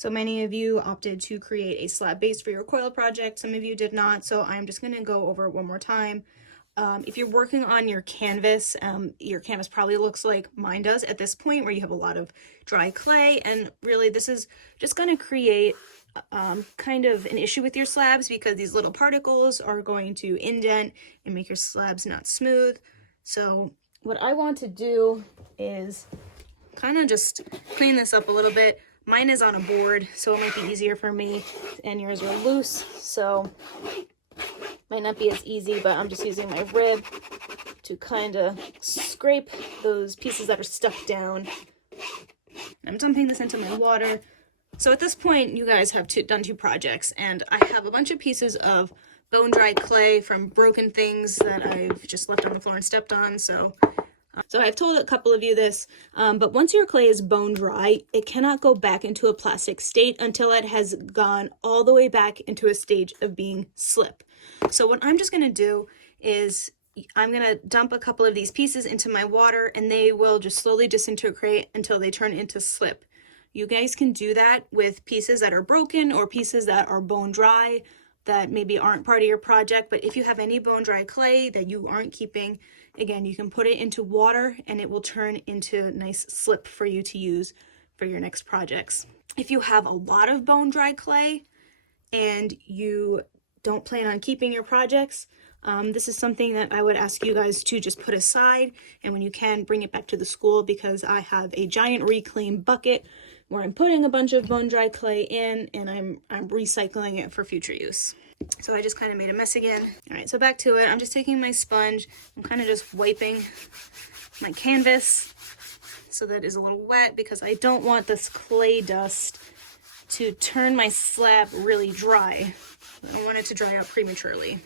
So many of you opted to create a slab base for your coil project. Some of you did not, so I'm just going to go over it one more time. If you're working on your canvas probably looks like mine does at this point, where you have a lot of dry clay, and really this is just going to create kind of an issue with your slabs, because these little particles are going to indent and make your slabs not smooth. So what I want to do is kind of just clean this up a little bit. Mine is on a board, so it might be easier for me, and yours are loose, so might not be as easy, but I'm just using my rib to kind of scrape those pieces that are stuck down. I'm dumping this into my water. So at this point, you guys have done two projects, and I have a bunch of pieces of bone dry clay from broken things that I've just left on the floor and stepped on. So I've told a couple of you this, but once your clay is bone dry, it cannot go back into a plastic state until it has gone all the way back into a stage of being slip. So what I'm just going to do is I'm going to dump a couple of these pieces into my water, and they will just slowly disintegrate until they turn into slip. You guys can do that with pieces that are broken or pieces that are bone dry that maybe aren't part of your project. But if you have any bone dry clay that you aren't keeping, again, you can put it into water and it will turn into nice slip for you to use for your next projects. If you have a lot of bone dry clay and you don't plan on keeping your projects, this is something that I would ask you guys to just put aside, and when you can, bring it back to the school, because I have a giant reclaim bucket where I'm putting a bunch of bone dry clay in, and I'm recycling it for future use. So I just kind of made a mess again. All right, so back to it. I'm just taking my sponge. I'm kind of just wiping my canvas so that is a little wet, because I don't want this clay dust to turn my slab really dry. I don't want it to dry out prematurely.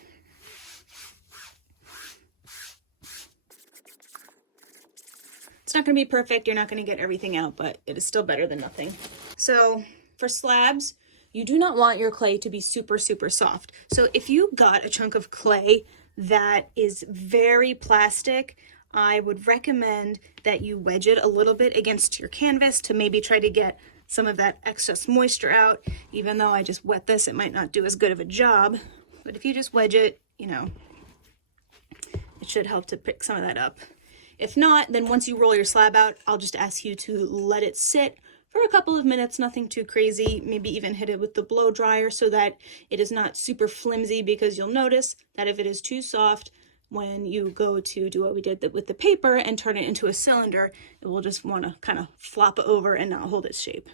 It's not going to be perfect. You're not going to get everything out, but it is still better than nothing. So for slabs, you do not want your clay to be super, super soft. So if you got a chunk of clay that is very plastic, I would recommend that you wedge it a little bit against your canvas to maybe try to get some of that excess moisture out. Even though I just wet this, it might not do as good of a job. But if you just wedge it, you know, it should help to pick some of that up. If not, then once you roll your slab out, I'll just ask you to let it sit for a couple of minutes, nothing too crazy. Maybe even hit it with the blow dryer so that it is not super flimsy, because you'll notice that if it is too soft, when you go to do what we did with the paper and turn it into a cylinder, it will just want to kind of flop over and not hold its shape.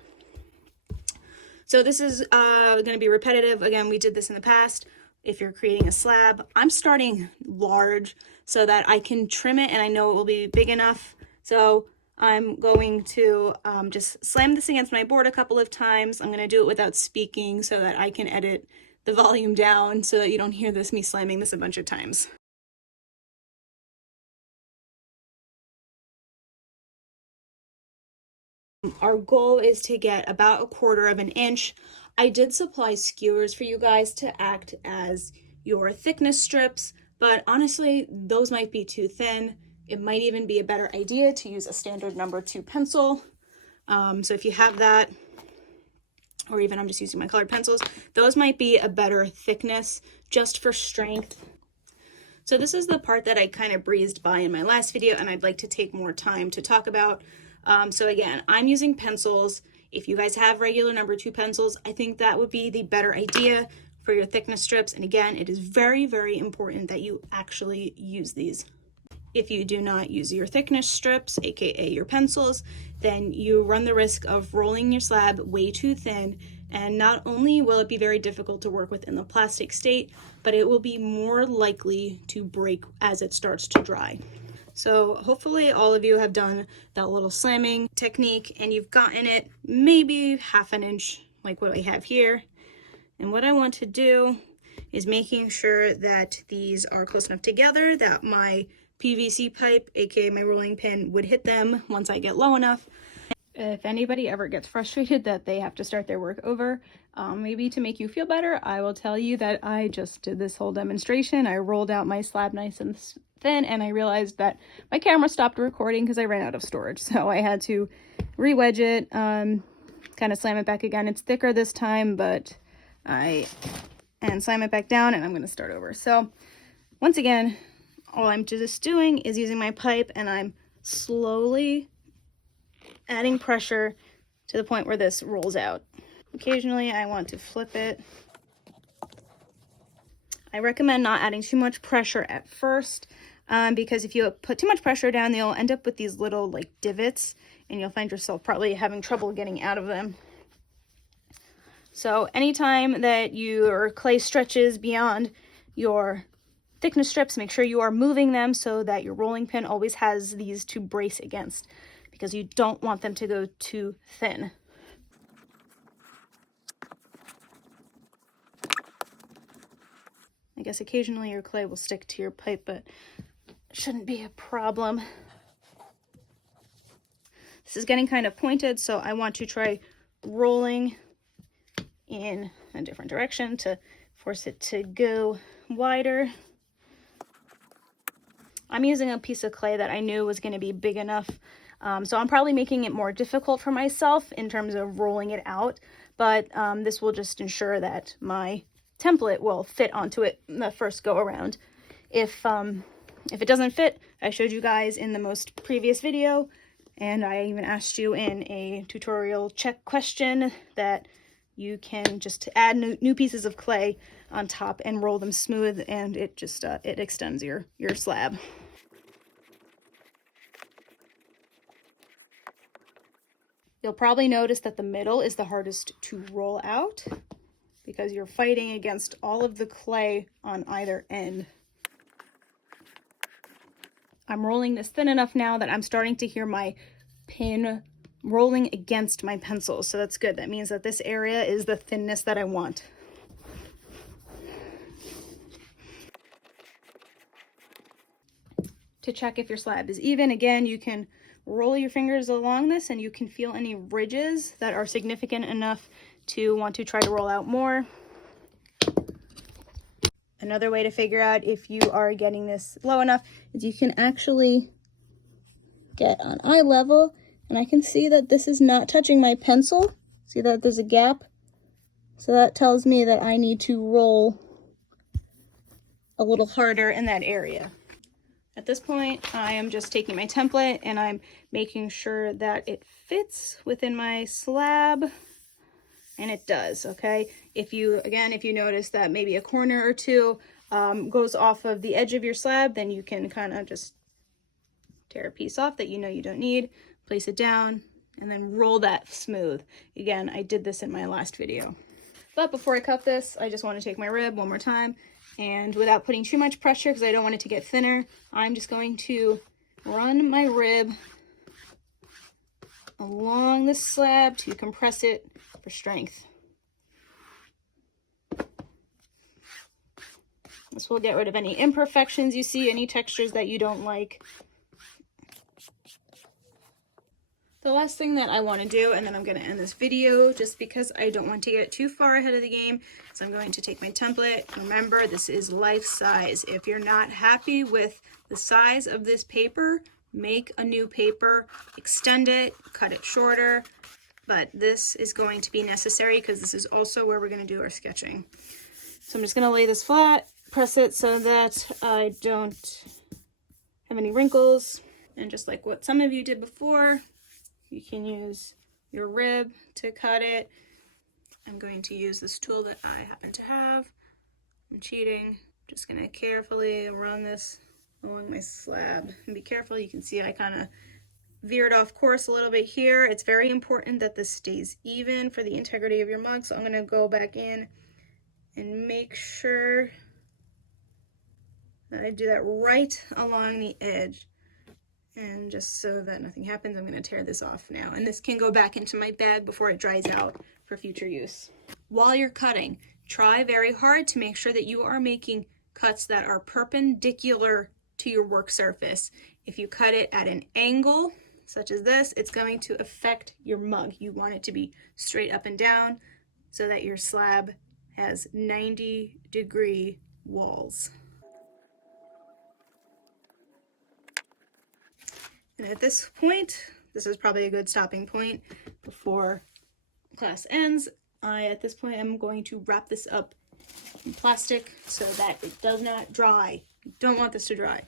So this is going to be repetitive. Again, we did this in the past. If you're creating a slab, I'm starting large so that I can trim it and I know it will be big enough. So I'm going to just slam this against my board a couple of times. I'm going to do it without speaking so that I can edit the volume down so that you don't hear me slamming this a bunch of times. Our goal is to get about 1/4 of an inch. I did supply skewers for you guys to act as your thickness strips, but honestly, those might be too thin. It might even be a better idea to use a standard number 2 pencil. So if you have that, or even I'm just using my colored pencils, those might be a better thickness just for strength. So this is the part that I kind of breezed by in my last video, and I'd like to take more time to talk about. So again, I'm using pencils. If you guys have regular number 2 pencils, I think that would be the better idea for your thickness strips. And again, it is very, very important that you actually use these. If you do not use your thickness strips, aka your pencils, then you run the risk of rolling your slab way too thin, and not only will it be very difficult to work with in the plastic state, but it will be more likely to break as it starts to dry. So hopefully all of you have done that little slamming technique and you've gotten it maybe 1/2 inch like what I have here. And what I want to do is making sure that these are close enough together that my PVC pipe, aka my rolling pin, would hit them once I get low enough. If anybody ever gets frustrated that they have to start their work over, maybe to make you feel better, I will tell you that I just did this whole demonstration. I rolled out my slab nice and thin, and I realized that my camera stopped recording because I ran out of storage. So I had to re-wedge it, kind kind of slam it back again. It's thicker this time, but and slam it back down, and I'm going to start over. So once again, all I'm just doing is using my pipe, and I'm slowly adding pressure to the point where this rolls out. Occasionally I want to flip it. I recommend not adding too much pressure at first, because if you put too much pressure down, you'll end up with these little like divots, and you'll find yourself probably having trouble getting out of them. So anytime that your clay stretches beyond your thickness strips, make sure you are moving them so that your rolling pin always has these to brace against, because you don't want them to go too thin. I guess occasionally your clay will stick to your pipe, but it shouldn't be a problem. This is getting kind of pointed, so I want to try rolling in a different direction to force it to go wider. I'm using a piece of clay that I knew was going to be big enough, so I'm probably making it more difficult for myself in terms of rolling it out, but this will just ensure that my template will fit onto it the first go around. If it doesn't fit, I showed you guys in the most previous video, and I even asked you in a tutorial check question that you can just add new pieces of clay on top and roll them smooth, and it just it extends your slab. You'll probably notice that the middle is the hardest to roll out because you're fighting against all of the clay on either end. I'm rolling this thin enough now that I'm starting to hear my pin rolling against my pencil, so that's good. That means that this area is the thinness that I want. To check if your slab is even, again, you can roll your fingers along this and you can feel any ridges that are significant enough to want to try to roll out more. Another way to figure out if you are getting this low enough is you can actually get on eye level, and I can see that this is not touching my pencil. See that there's a gap? So that tells me that I need to roll a little harder in that area. At this point, I am just taking my template and I'm making sure that it fits within my slab, and it does, okay? If you notice that maybe a corner or two goes off of the edge of your slab, then you can kind of just tear a piece off that you know you don't need, place it down, and then roll that smooth. Again, I did this in my last video. But before I cut this, I just want to take my rib one more time, and without putting too much pressure because I don't want it to get thinner, I'm just going to run my rib along the slab to compress it for strength. This will get rid of any imperfections you see, any textures that you don't like. The last thing that I want to do, and then I'm going to end this video just because I don't want to get too far ahead of the game, so I'm going to take my template. Remember, this is life size. If you're not happy with the size of this paper, make a new paper, extend it, cut it shorter, but this is going to be necessary because this is also where we're going to do our sketching. So I'm just going to lay this flat, press it so that I don't have any wrinkles, and just like what some of you did before, you can use your rib to cut it. I'm going to use this tool that I happen to have. I'm cheating. Just gonna carefully run this along my slab. And be careful, you can see I kind of veered off course a little bit here. It's very important that this stays even for the integrity of your mug. So I'm gonna go back in and make sure that I do that right along the edge. And just so that nothing happens, I'm going to tear this off now. And this can go back into my bag before it dries out for future use. While you're cutting, try very hard to make sure that you are making cuts that are perpendicular to your work surface. If you cut it at an angle, such as this, it's going to affect your mug. You want it to be straight up and down so that your slab has 90-degree walls. And at this point, this is probably a good stopping point before class ends, I, at this point, am going to wrap this up in plastic so that it does not dry. You don't want this to dry.